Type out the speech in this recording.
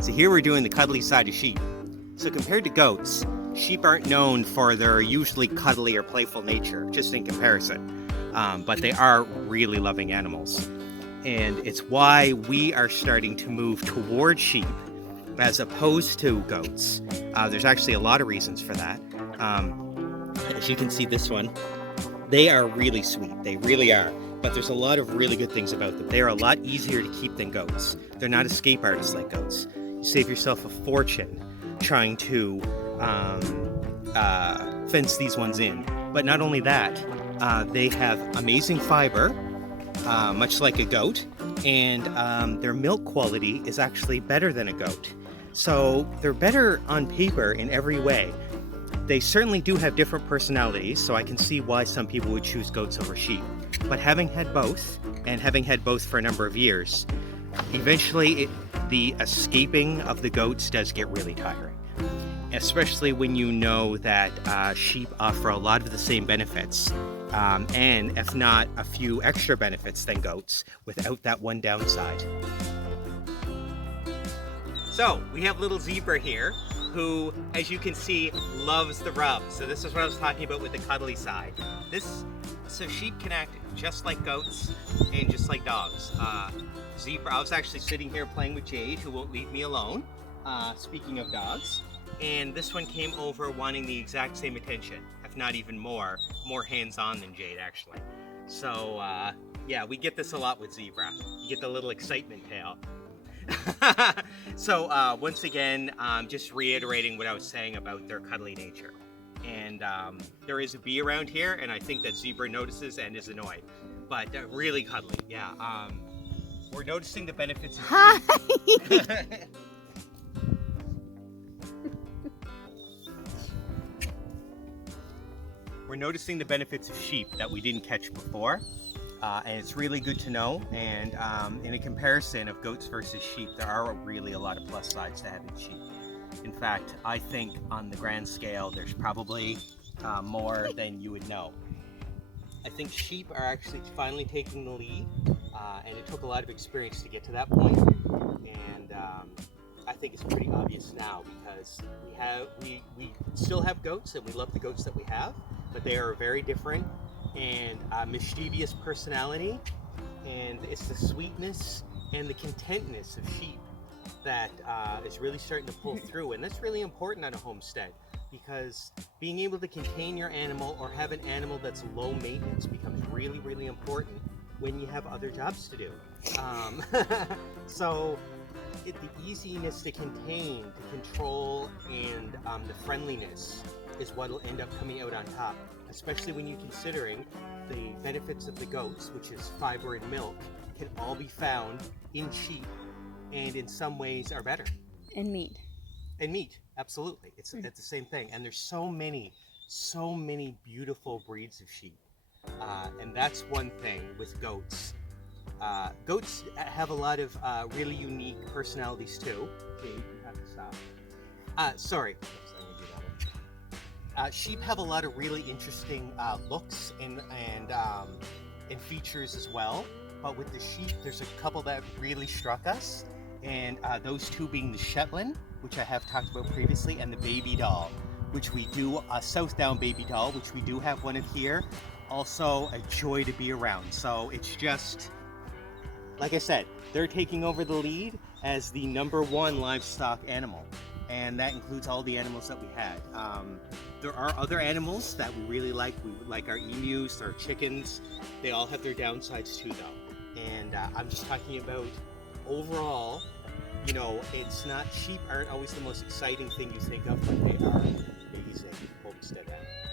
So here we're doing the cuddly side of sheep. So compared to goats, sheep aren't known for their usually cuddly or playful nature, just in comparison. But they are really loving animals. And it's why we are starting to move toward sheep as opposed to goats. There's actually a lot of reasons for that. As you can see this one, they are really sweet. They really are. But there's a lot of really good things about them. They are a lot easier to keep than goats. They're not escape artists like goats. You save yourself a fortune trying to fence these ones in. But not only that, they have amazing fiber, much like a goat, and their milk quality is actually better than a goat. So they're better on paper in every way. They certainly do have different personalities, so I can see why some people would choose goats over sheep. But having had both, and having had both for a number of years, eventually the escaping of the goats does get really tiring. Especially when you know that sheep offer a lot of the same benefits, and if not a few extra benefits than goats, without that one downside. So we have little Zebra here, who, as you can see, loves the rub. So this is what I was talking about with the cuddly side. So sheep can act just like goats and just like dogs. Zebra, I was actually sitting here playing with Jade, who won't leave me alone, speaking of dogs. And this one came over wanting the exact same attention, if not even more hands-on than Jade, actually. So, yeah, we get this a lot with Zebra. You get the little excitement tail. So, once again, just reiterating what I was saying about their cuddly nature. And there is a bee around here, and I think that Zebra notices and is annoyed. But really cuddly, yeah. We're noticing the benefits of sheep. We're noticing the benefits of sheep that we didn't catch before, and it's really good to know. And in a comparison of goats versus sheep, there are really a lot of plus sides to having sheep. In fact, I think on the grand scale, there's probably more than you would know. I think sheep are actually finally taking the lead, and it took a lot of experience to get to that point. And I think it's pretty obvious now, because we still have goats, and we love the goats that we have, but they are very different and mischievous personality, and it's the sweetness and the contentness of sheep that is really starting to pull through. And that's really important on a homestead, because being able to contain your animal or have an animal that's low maintenance becomes really, really important when you have other jobs to do. So the easiness to contain, to control, and the friendliness is what will end up coming out on top, especially when you're considering the benefits of the goats, which is fiber and milk, can all be found in sheep, and in some ways are better. And meat. And meat, absolutely. It's the same thing. And there's so many beautiful breeds of sheep. And that's one thing with goats. Goats have a lot of really unique personalities too. Okay, you have to stop. Sorry. Sheep have a lot of really interesting looks and features as well. But with the sheep, there's a couple that really struck us. And those two being the Shetland, which I have talked about previously, and the baby doll, which we do, a Southdown baby doll, which we do have one of here. Also a joy to be around. So it's just, like I said, they're taking over the lead as the #1 livestock animal. And that includes all the animals that we had. There are other animals that we really like. We like our emus, our chickens. They all have their downsides too, though. And I'm just talking about overall, you know, it's not, sheep aren't always the most exciting thing you think of when they are babysitting homestead animals.